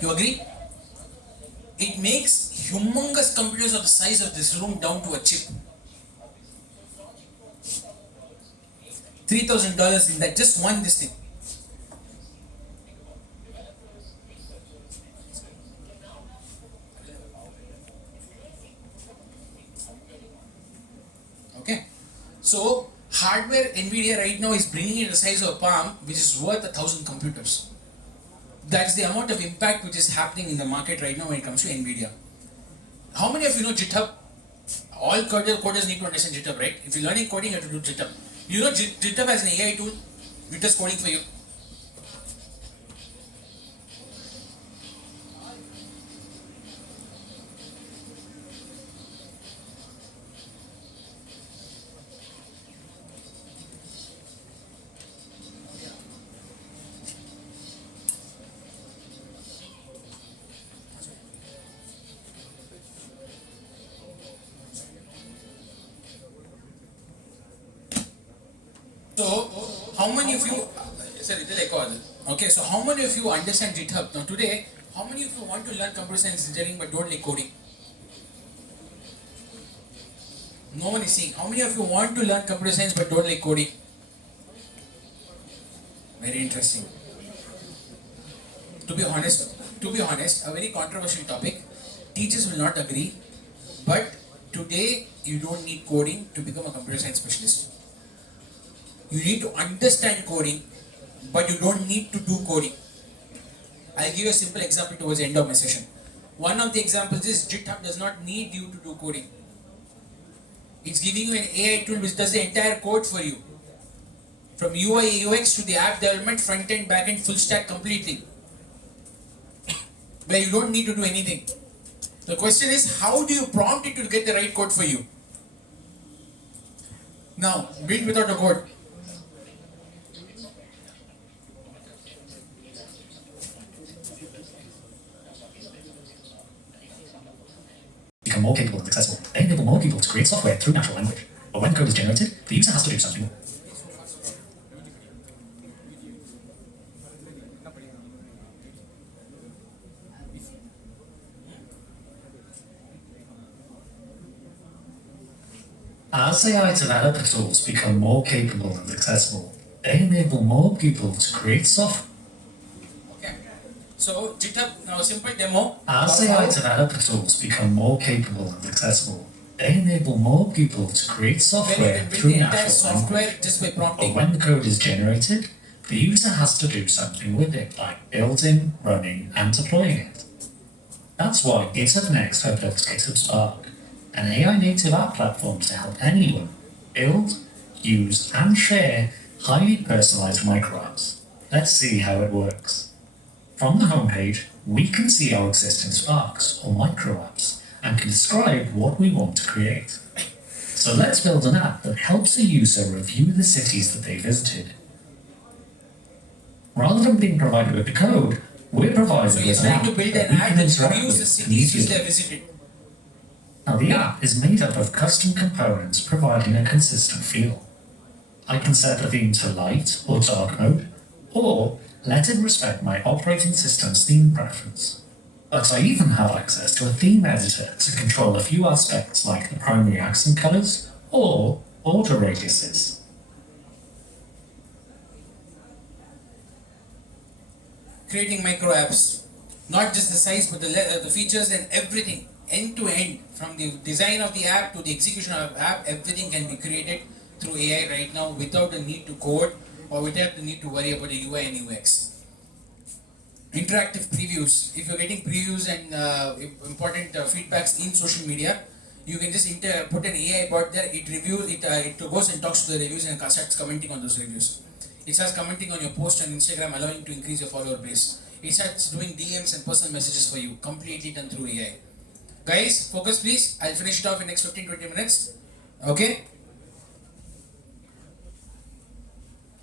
You agree? It makes humongous computers of the size of this room down to a chip. $3,000 in that just one this thing. Okay. So hardware NVIDIA right now is bringing in the size of a palm, which is worth 1,000 computers. That's the amount of impact which is happening in the market right now when it comes to NVIDIA. How many of you know GitHub? All coders need to understand GitHub, right? If you're learning coding, you have to do GitHub. You know GitHub has an AI tool which does coding for you. So, how many of you, okay, so how many of you understand GitHub? Now today, how many of you want to learn computer science engineering but don't like coding? No one is saying. How many of you want to learn computer science but don't like coding? Very interesting. To be honest, a very controversial topic. Teachers will not agree, but today you don't need coding to become a computer science specialist. You need to understand coding, but you don't need to do coding. I'll give you a simple example towards the end of my session. One of the examples is GitHub does not need you to do coding. It's giving you an AI tool which does the entire code for you. From UI, UX to the app development, front end, back end, full stack completely. Where you don't need to do anything. The question is, how do you prompt it to get the right code for you? Now, build without a code. Become more capable and accessible. They enable more people to create software through natural language. But when code is generated, the user has to do something more. As AI developer tools become more capable and accessible, they enable more people to create software. Okay. So GitHub, now a simple demo. As AI developer tools become more capable and accessible, they enable more people to create software through natural language. Just by prompting. But when the code is generated, the user has to do something with it, like building, running, and deploying it. That's why GitHub Next have built GitHub Spark, an AI-native app platform to help anyone build, use, and share highly personalized micro-apps. Let's see how it works. From the homepage, we can see our existing Sparks, or micro-apps, and can describe what we want to create. So let's build an app that helps a user review the cities that they visited. Rather than being provided with the code, we're provided with an app to build that an we app can that interact reviews the with cities which they immediately. visited. Now the app is made up of custom components providing a consistent feel. I can set the theme to light or dark mode, or let it respect my operating system's theme preference. But I even have access to a theme editor to control a few aspects like the primary accent colors or border radiuses. Creating micro apps, not just the size but the features and everything, end to end, from the design of the app to the execution of the app, everything can be created through AI right now without the need to code or without the need to worry about the UI and UX. Interactive previews. If you're getting previews and important feedbacks in social media, you can just put an AI bot there. It reviews it. It goes and talks to the reviews and starts commenting on those reviews. It starts commenting on your post on Instagram, allowing you to increase your follower base. It starts doing DMs and personal messages for you, completely done through AI. Guys, focus please. I'll finish it off in next 15-20 minutes. Okay?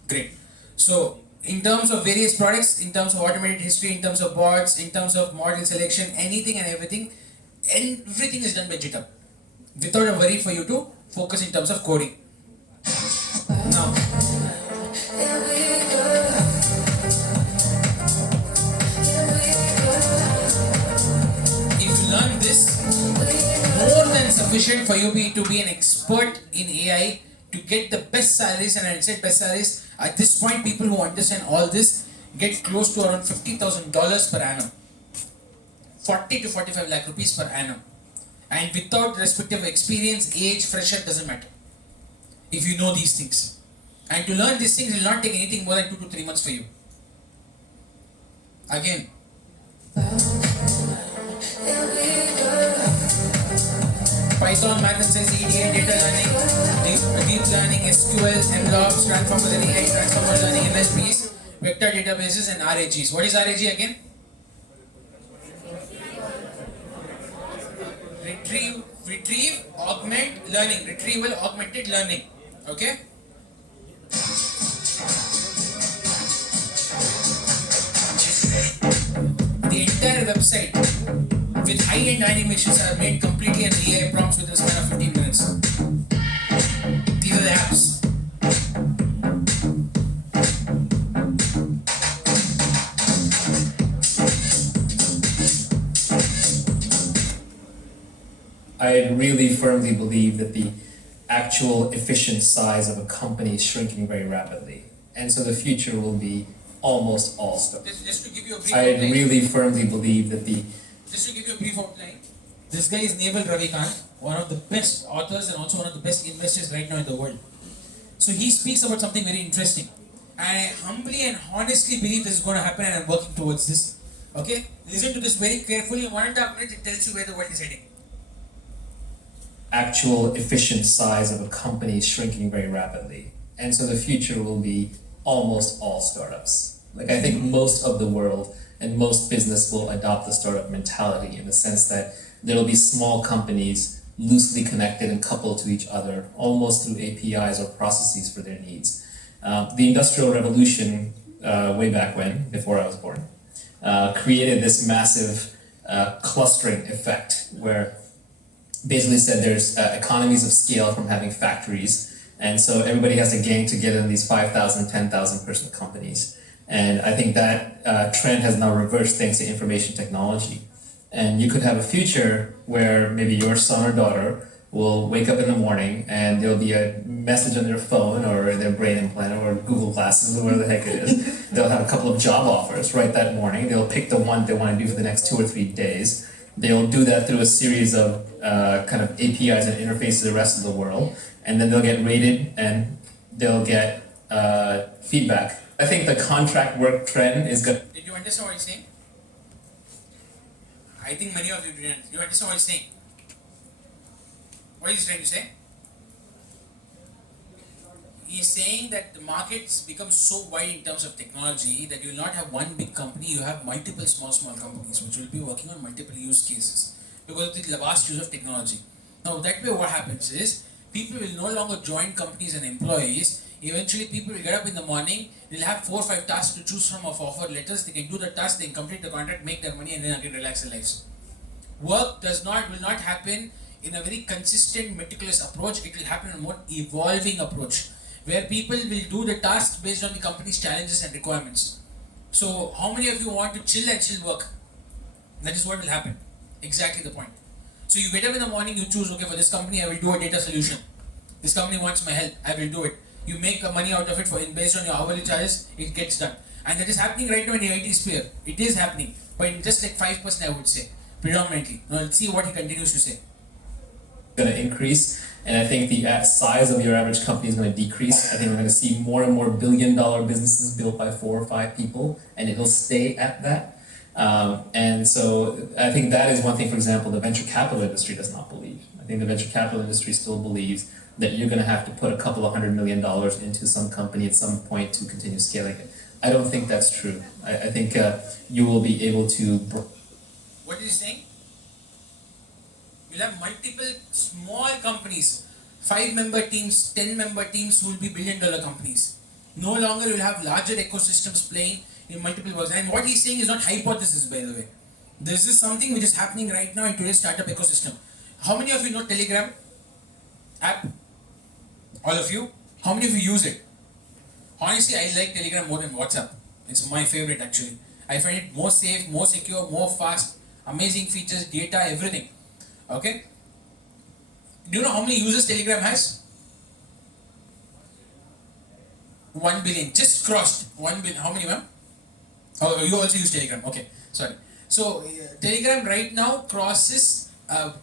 Great. So, in terms of various products, in terms of automated history, in terms of bots, in terms of model selection, anything and everything is done by GitHub. Without a worry for you to focus in terms of coding. Now, sufficient for you to be an expert in AI to get the best salaries, and I said best salaries. At this point, people who understand all this get close to around $50,000 per annum, 40 to 45 lakh rupees per annum, and without respective experience, age, fresher, doesn't matter. If you know these things, and to learn these things will not take anything more than 2 to 3 months for you. Again, Python, math and science, EDA, data learning, deep learning, SQL, MLOps, transformer learning, AI, transformer learning, NLPs, vector databases, and RAGs. What is RAG again? Retrieve, augment, learning. Retrieval, augmented learning. Okay? The entire website with high-end animations are made completely in AI prompts within a span of 15 minutes. These are the apps. I really firmly believe that the actual efficient size of a company is shrinking very rapidly. And so the future will be almost all startups. Just to give you a brief I outline. really firmly believe that the Just to give you a brief outline, this guy is Naval Ravikant, one of the best authors and also one of the best investors right now in the world. So he speaks about something very interesting. I humbly and honestly believe this is going to happen, and I'm working towards this. Okay? Listen to this very carefully. In 1.5 minutes, it tells you where the world is heading. actual efficient size of a company is shrinking very rapidly. And so the future will be almost all startups. Like I think most of the world and most business will adopt the startup mentality in the sense that there will be small companies loosely connected and coupled to each other, almost through APIs or processes for their needs. The Industrial Revolution, way back when, before I was born, created this massive clustering effect where basically said there's economies of scale from having factories, and so everybody has to gang together in these 5,000, 10,000 person companies. And I think that trend has now reversed thanks to information technology. And you could have a future where maybe your son or daughter will wake up in the morning and there'll be a message on their phone or their brain implant or Google Glasses or whatever the heck it is. They'll have a couple of job offers right that morning. They'll pick the one they want to do for the next 2 or 3 days. They'll do that through a series of kind of APIs and interfaces to the rest of the world. And then they'll get rated and they'll get feedback. I think the contract work trend is good. Did you understand what he's saying? I think many of you didn't. You understand what he's saying? What is he trying to say? He's saying that the markets become so wide in terms of technology that you will not have one big company, you have multiple small companies which will be working on multiple use cases because of the vast use of technology. Now that way what happens is, people will no longer join companies and employees. Eventually people will get up in the morning, they'll have 4 or 5 tasks to choose from of offer letters, they can do the task, they can complete the contract, make their money and then again relax their lives. Work will not happen in a very consistent, meticulous approach, it will happen in a more evolving approach where people will do the tasks based on the company's challenges and requirements. So how many of you want to chill and chill work? That is what will happen. Exactly the point. So you get up in the morning, you choose, okay, for this company I will do a data solution. This company wants my help, I will do it. You make money out of it based on your hourly charges, it gets done. And that is happening right now in the IT sphere. It is happening, but in just like 5% I would say, predominantly. Now let's see what he continues to say. Going to increase, and I think the size of your average company is going to decrease. I think we're going to see more and more billion-dollar businesses built by 4 or 5 people, and it will stay at that. And so I think that is one thing, for example, the venture capital industry does not believe. I think the venture capital industry still believes that you're going to have to put a couple of $100 million into some company at some point to continue scaling it. I don't think that's true. I think you will be able to... What is he saying? You'll have multiple small companies, 5-member teams, 10-member teams who will be billion-dollar companies. No longer you'll have larger ecosystems playing in multiple works. And what he's saying is not hypothesis, by the way. This is something which is happening right now in today's startup ecosystem. How many of you know Telegram app? All of you? How many of you use it? Honestly, I like Telegram more than WhatsApp. It's my favorite actually. I find it more safe, more secure, more fast, amazing features, data, everything. Okay? Do you know how many users Telegram has? 1 billion. Just crossed 1 billion. How many, ma'am? Oh, you also use Telegram. Okay, sorry. So Telegram right now crosses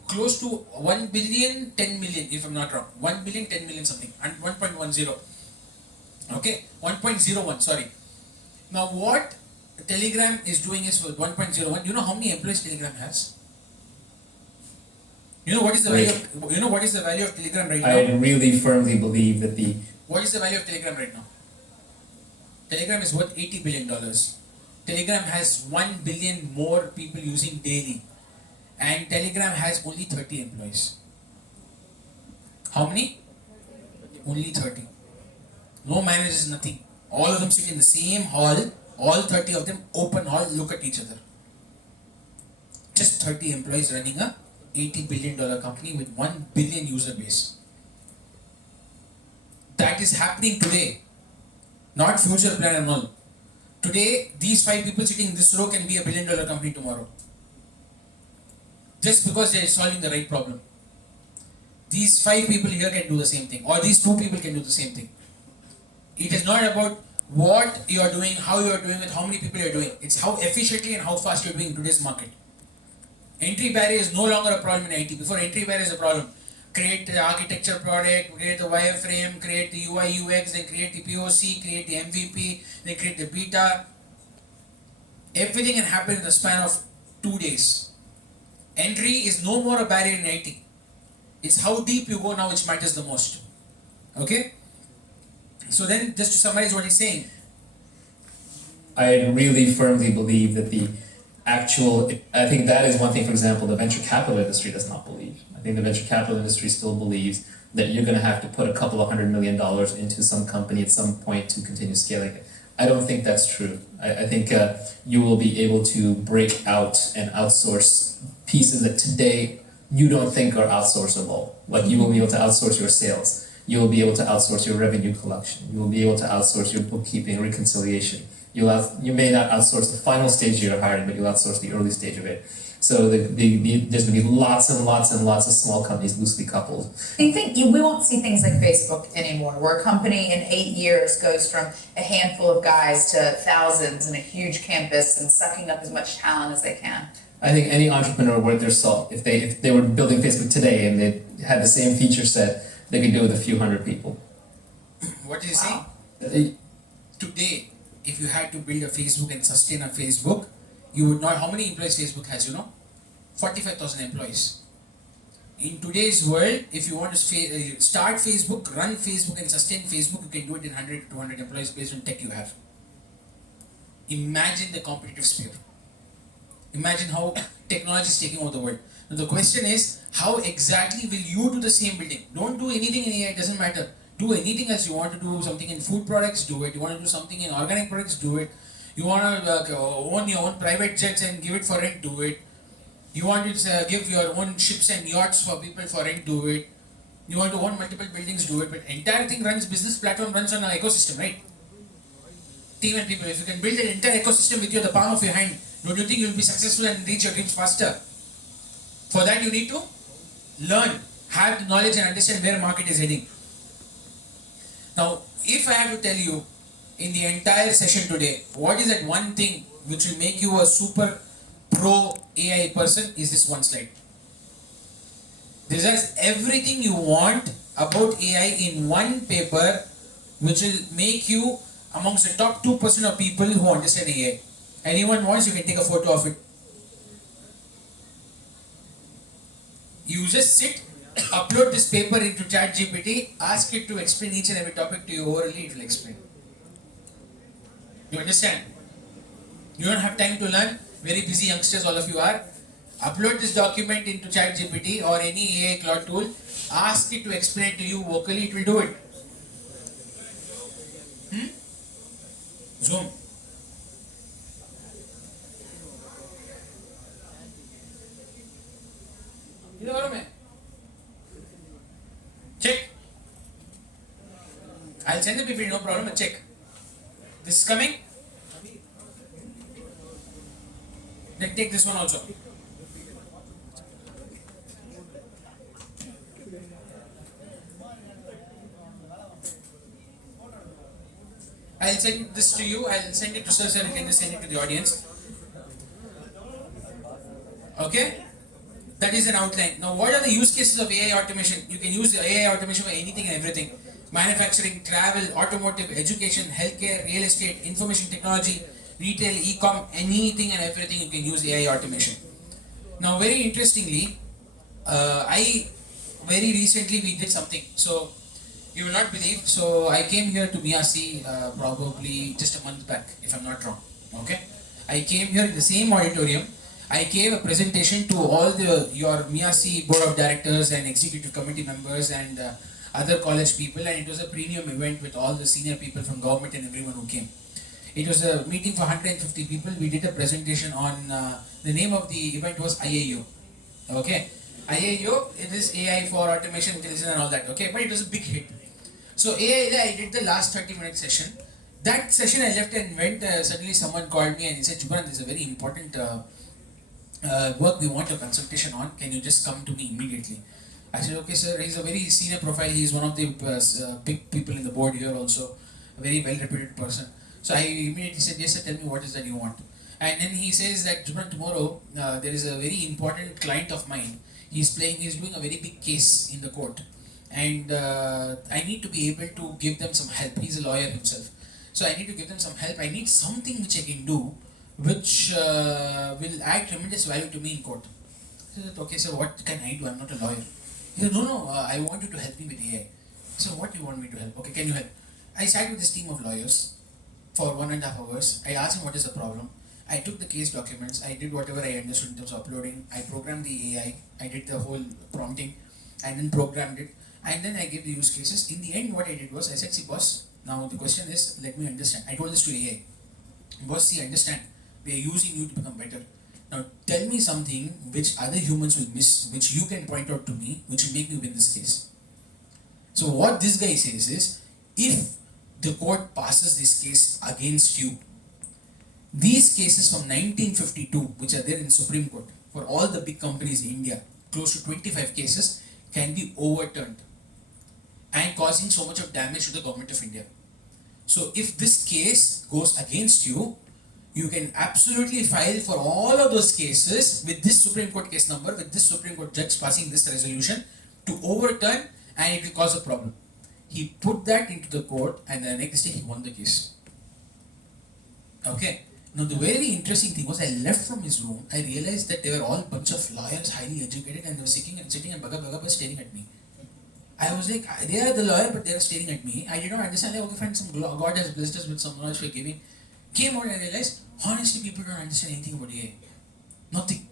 close to 1 billion, 10 million, if I'm not wrong. 1 billion, 10 million something, and 1.10. Okay, 1.01. Sorry. Now what Telegram is doing is for 1.01. You know how many employees Telegram has? You know what is the value of, you know what is the value of Telegram right now? I really firmly believe that the What is the value of Telegram right now? Telegram is worth $80 billion. Telegram has 1 billion more people using daily. And Telegram has only 30 employees. How many? Only 30. No managers, nothing. All of them sit in the same hall. All 30 of them, open hall, look at each other. Just 30 employees running a $80 billion company with 1 billion user base. That is happening today. Not future plan and all. Today, these 5 people sitting in this row can be a $1 billion company tomorrow. Just because they are solving the right problem. These 5 people here can do the same thing, or these 2 people can do the same thing. It is not about what you are doing, how you are doing it, how many people you are doing. It's how efficiently and how fast you are doing in today's market. Entry barrier is no longer a problem in IT. Before, entry barrier is a problem. Create the architecture product, create the wireframe, create the UI UX, then create the POC, create the MVP, then create the beta. Everything can happen in the span of 2 days. Entry is no more a barrier in IT. It's how deep you go now which matters the most. Okay? So then, just to summarize what he's saying. I really firmly believe that the actual, I think that is one thing, for example, the venture capital industry does not believe. I think the venture capital industry still believes that you're going to have to put a couple of $100 million into some company at some point to continue scaling it. I don't think that's true. I think you will be able to break out and outsource pieces that today you don't think are outsourceable. Like you will be able to outsource your sales. You will be able to outsource your revenue collection. You will be able to outsource your bookkeeping, reconciliation. You may not outsource the final stage of your hiring, but you'll outsource the early stage of it. So there's going to be lots and lots and lots of small companies loosely coupled. Do you think we won't see things like Facebook anymore, where a company in 8 years goes from a handful of guys to thousands and a huge campus and sucking up as much talent as they can? I think any entrepreneur worth their salt, if they were building Facebook today and they had the same feature set, they could do it with a few hundred people. What is he saying? They- Today, if you had to build a Facebook and sustain a Facebook, you would not. How many employees Facebook has? 45,000 employees. In today's world, if you want to start Facebook, run Facebook and sustain Facebook, you can do it in 100 to 200 employees based on tech you have. Imagine the competitive sphere. Imagine how technology is taking over the world. Now the question is, how exactly will you do the same building? Don't do anything in AI, it doesn't matter. Do anything else. You want to do something in food products, do it. You want to do something in organic products, do it. You want to own your own private jets and give it for rent, do it. You want to give your own ships and yachts for people for rent, do it. You want to own multiple buildings, do it. But entire thing runs, business platform runs on an ecosystem, right? Team and people, if you can build an entire ecosystem with you at the palm of your hand, don't you think you'll be successful and reach your dreams faster? For that you need to learn, have the knowledge and understand where market is heading. Now, if I have to tell you in the entire session today, what is that one thing which will make you a super pro AI person, is this one slide. This has everything you want about AI in one paper, which will make you amongst the top 2% of people who understand AI. Anyone wants, you can take a photo of it. You just sit, upload this paper into ChatGPT, ask it to explain each and every topic to you orally, it will explain. You understand? You don't have time to learn, very busy youngsters all of you are. Upload this document into ChatGPT or any AI cloud tool, ask it to explain to you vocally, it will do it. Zoom. Check. I'll send the PPT, no problem, check. This is coming. Then take this one also. I'll send this to you. I'll send it to sir. Sir, you can just send it to the audience. Okay. That is an outline. Now, what are the use cases of AI automation? You can use the AI automation for anything and everything. Manufacturing, travel, automotive, education, healthcare, real estate, information technology, retail, e-com, anything and everything you can use AI automation. Now, very interestingly, I very recently we did something. So, you will not believe. So, I came here to MIAC probably just a month back, if I'm not wrong. Okay, I came here in the same auditorium. I gave a presentation to all your MIAC board of directors and executive committee members and other college people, and it was a premium event with all the senior people from government and everyone who came. It was a meeting for 150 people. We did a presentation on the name of the event was IAO. Okay, IAO, it is AI for automation, intelligence, and all that. Okay, but it was a big hit. So AI, I did the last 30-minute session. That session I left and went. Suddenly, someone called me and he said, "Jubran, this is a very important work we want a consultation on. Can you just come to me immediately?" I said, "Okay, sir." He's a very senior profile. He's one of the big people in the board here also, a very well-reputed person. So I immediately said, "Yes, sir. Tell me what is that you want." And then he says that, "Jubran, tomorrow there is a very important client of mine. He's doing a very big case in the court, and I need to be able to give them some help. He's a lawyer himself, so I need to give them some help. I need something which I can do, which will add tremendous value to me in court." I said, "Okay, sir, what can I do? I'm not a lawyer." He said, "No, I want you to help me with AI." So what do you want me to help? "Okay, can you help?" I sat with this team of lawyers for 1.5 hours. I asked him what is the problem. I took the case documents. I did whatever I understood in terms of uploading. I programmed the AI. I did the whole prompting and then programmed it. And then I gave the use cases. In the end, what I did was I said, "See, boss, now the question is, let me understand." I told this to AI. "Boss, see, understand. We are using you to become better. Now tell me something which other humans will miss, which you can point out to me, which will make me win this case." So what this guy says is, if the court passes this case against you, these cases from 1952, which are there in Supreme Court, for all the big companies in India, close to 25 cases, can be overturned and causing so much of damage to the government of India. So if this case goes against you, you can absolutely file for all of those cases with this Supreme Court case number, with this Supreme Court judge passing this resolution to overturn, and it will cause a problem. He put that into the court, and the next day he won the case. Okay. Now the very interesting thing was, I left from his room. I realized that they were all bunch of lawyers, highly educated, and they were sitting and baga staring at me. I was like, they are the lawyer, but they are staring at me. I did not understand. Like, okay, fine, God has blessed us with some knowledge for giving. Came out and realized, honestly, people don't understand anything about AI. Nothing.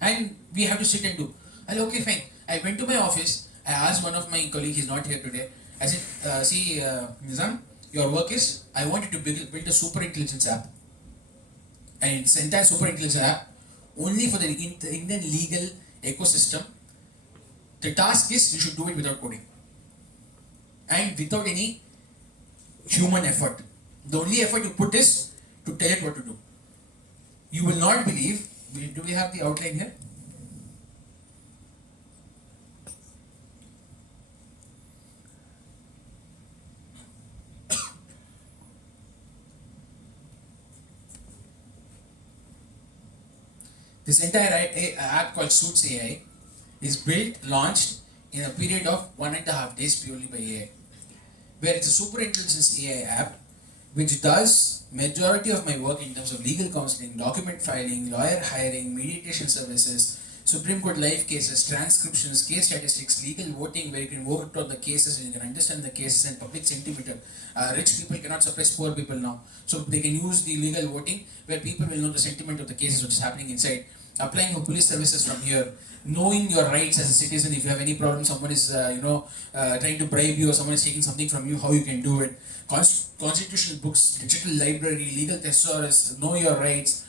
And we have to sit and do. I said, okay, fine. I went to my office. I asked one of my colleagues, he's not here today. I said, "See, Nizam, your work is, I want you to build a super intelligence app. And it's entire super intelligence app only for the Indian legal ecosystem. The task is, you should do it without coding and without any human effort. The only effort you put is to tell it what to do." You will not believe. Do we have the outline here? This entire app called Suits AI is built, launched in a period of 1.5 days purely by AI, where it's a super intelligence AI app which does majority of my work in terms of legal counseling, document filing, lawyer hiring, mediation services, Supreme Court live cases, transcriptions, case statistics, legal voting, where you can vote on the cases and you can understand the cases and public sentiment. Rich people cannot suppress poor people now, so they can use the legal voting where people will know the sentiment of the cases which is happening inside. Applying for police services from here, knowing your rights as a citizen. If you have any problem, someone is trying to bribe you or someone is taking something from you, how you can do it. Constitutional books, digital library, legal thesaurus, know your rights.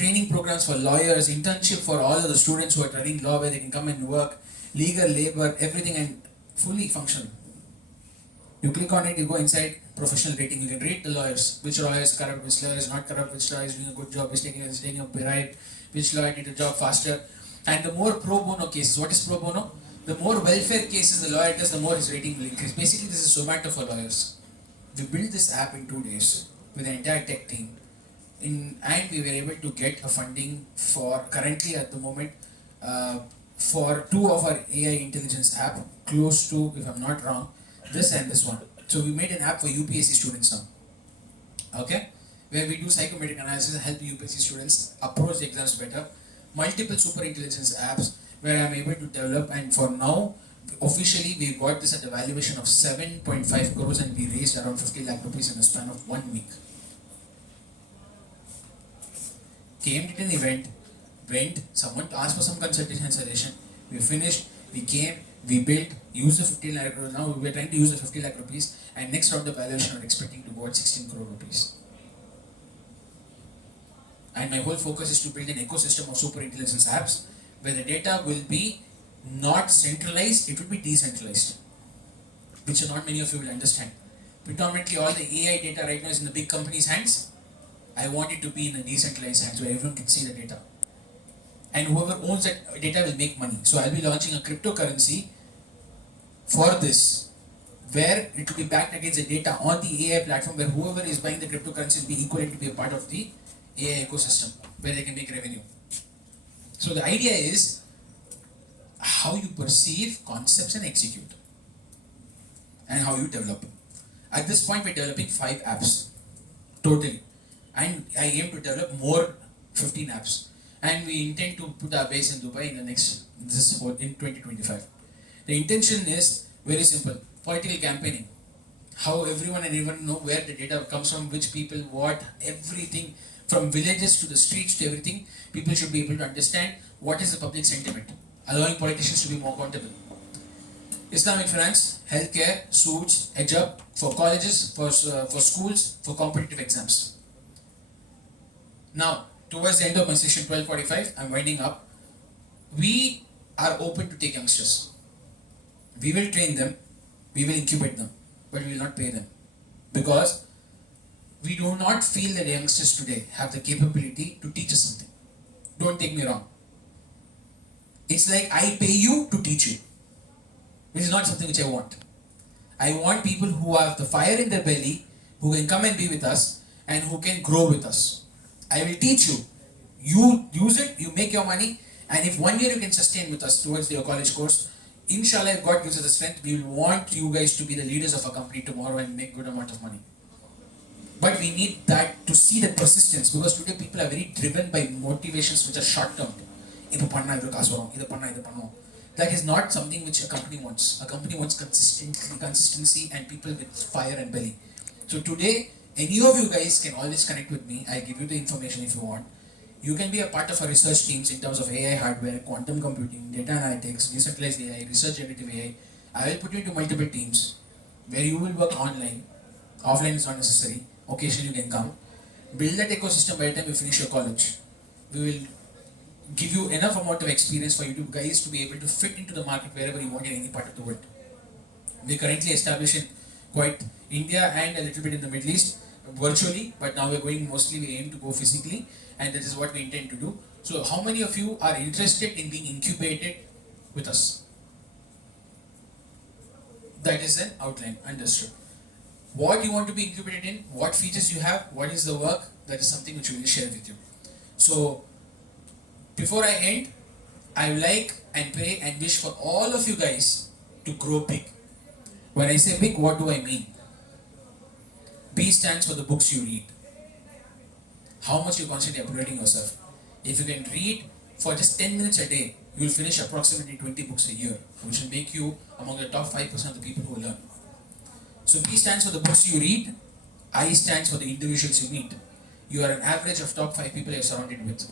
Training programs for lawyers, internship for all of the students who are studying law where they can come and work, legal, labor, everything, and fully functional. You click on it, you go inside, professional rating, you can rate the lawyers, which lawyer is corrupt, which lawyer is not corrupt, which lawyer is doing a good job, which is taking up right, which lawyer did the job faster. And the more pro bono cases, what is pro bono? The more welfare cases the lawyer does, the more his rating will increase. Basically, this is Zomato for lawyers. We built this app in 2 days with an entire tech team. And we were able to get a funding for currently at the moment uh, for two of our AI intelligence app, close to, if I'm not wrong, this and this one. So we made an app for UPSC students now, okay, where we do psychometric analysis and help UPSC students approach the exams better. Multiple super intelligence apps where I'm able to develop, and for now, officially we got this at a valuation of 7.5 crores and we raised around 50 lakh rupees in a span of 1 week. Came to an event, went, someone asked for some consultation and suggestion, we finished, we came, we built, used the 15 lakh rupees, now we're trying to use the 50 lakh rupees, and next round of valuation we're expecting to go at 16 crore rupees. And my whole focus is to build an ecosystem of super intelligence apps where the data will be not centralized, it will be decentralized, which not many of you will understand. Predominantly all the AI data right now is in the big companies' hands. I want it to be in a decentralized hands where everyone can see the data. And whoever owns that data will make money. So I'll be launching a cryptocurrency for this, where it will be backed against the data on the AI platform, where whoever is buying the cryptocurrency will be equal to be a part of the AI ecosystem, where they can make revenue. So the idea is how you perceive concepts and execute, and how you develop. At this point, we're developing 5 apps totally, and I aim to develop more 15 apps. And we intend to put our base in Dubai in the next in 2025. The intention is very simple: political campaigning. How everyone and everyone know where the data comes from, which people, what, everything from villages to the streets to everything. People should be able to understand what is the public sentiment, allowing politicians to be more accountable. Islamic finance, healthcare, suits, hijab for colleges, for schools, for competitive exams. Now, towards the end of my session 12:45, I'm winding up. We are open to take youngsters. We will train them, we will incubate them, but we will not pay them. Because we do not feel that youngsters today have the capability to teach us something. Don't take me wrong. It's like I pay you to teach you, which is not something which I want. I want people who have the fire in their belly, who can come and be with us, and who can grow with us. I will teach you. You use it, you make your money, and if 1 year you can sustain with us towards your college course, inshallah, if God gives us the strength, we will want you guys to be the leaders of a company tomorrow and make good amount of money. But we need that to see the persistence, because today people are very driven by motivations which are short term. That is not something which a company wants. A company wants consistency and people with fire and belly. So today, any of you guys can always connect with me. I'll give you the information if you want. You can be a part of our research teams in terms of AI hardware, quantum computing, data analytics, decentralized AI, research generative AI. I will put you into multiple teams where you will work online. Offline is not necessary. Occasionally you can come. Build that ecosystem by the time you finish your college. We will give you enough amount of experience for you guys to be able to fit into the market wherever you want in any part of the world. We currently established in quite India and a little bit in the Middle East virtually, but now we're going mostly, we aim to go physically, and that is what we intend to do. So how many of you are interested in being incubated with us? That is an outline, understood. What you want to be incubated in, what features you have, what is the work, that is something which we will share with you. So before I end, I would like and pray and wish for all of you guys to grow big. When I say big, what do I mean? B stands for the books you read. How much you constantly upgrading yourself. If you can read for just 10 minutes a day, you will finish approximately 20 books a year, which will make you among the top 5% of the people who learn. So B stands for the books you read. I stands for the individuals you meet. You are an average of top 5 people you're surrounded with.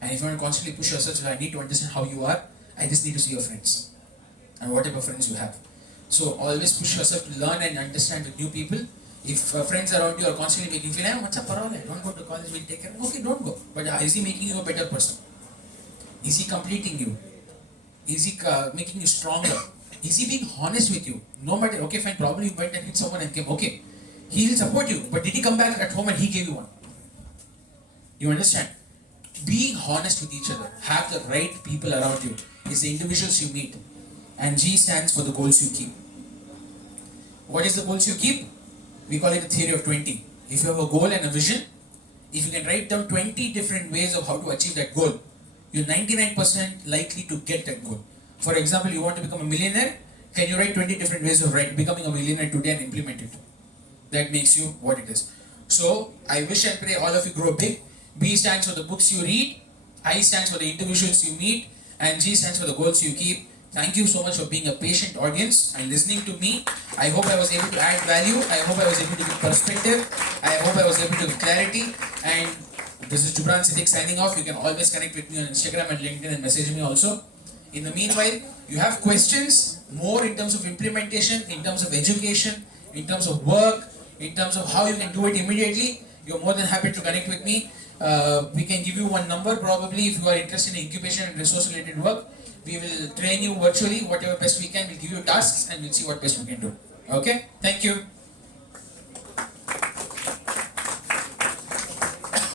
And if you want to constantly push yourself, so I need to understand how you are, I just need to see your friends. And what type of friends you have. So always push yourself to learn and understand with new people. If friends around you are constantly making you feel, hey, don't go to college, we'll take care. Okay, don't go. But is he making you a better person? Is he completing you? Is he making you stronger? Is he being honest with you? No matter, okay, fine, probably you went and hit someone and came, okay. He will support you, but did he come back at home and he gave you one? You understand? Being honest with each other, have the right people around you, is the individuals you meet. And G stands for the goals you keep. What is the goals you keep? We call it the theory of 20. If you have a goal and a vision, if you can write down 20 different ways of how to achieve that goal, you're 99% likely to get that goal. For example, you want to become a millionaire, can you write 20 different ways of becoming a millionaire today and implement it? That makes you what it is. So, I wish and pray all of you grow big. B stands for the books you read, I stands for the individuals you meet, and G stands for the goals you keep. Thank you so much for being a patient audience and listening to me. I hope I was able to add value. I hope I was able to give perspective. I hope I was able to give clarity. And this is Jubran Siddique signing off. You can always connect with me on Instagram and LinkedIn and message me also. In the meanwhile, you have questions more in terms of implementation, in terms of education, in terms of work, in terms of how you can do it immediately, you're more than happy to connect with me. We can give you one number probably if you are interested in incubation and resource related work. We will train you virtually, whatever best we can. We'll give you tasks and we'll see what best we can do. Okay? Thank you.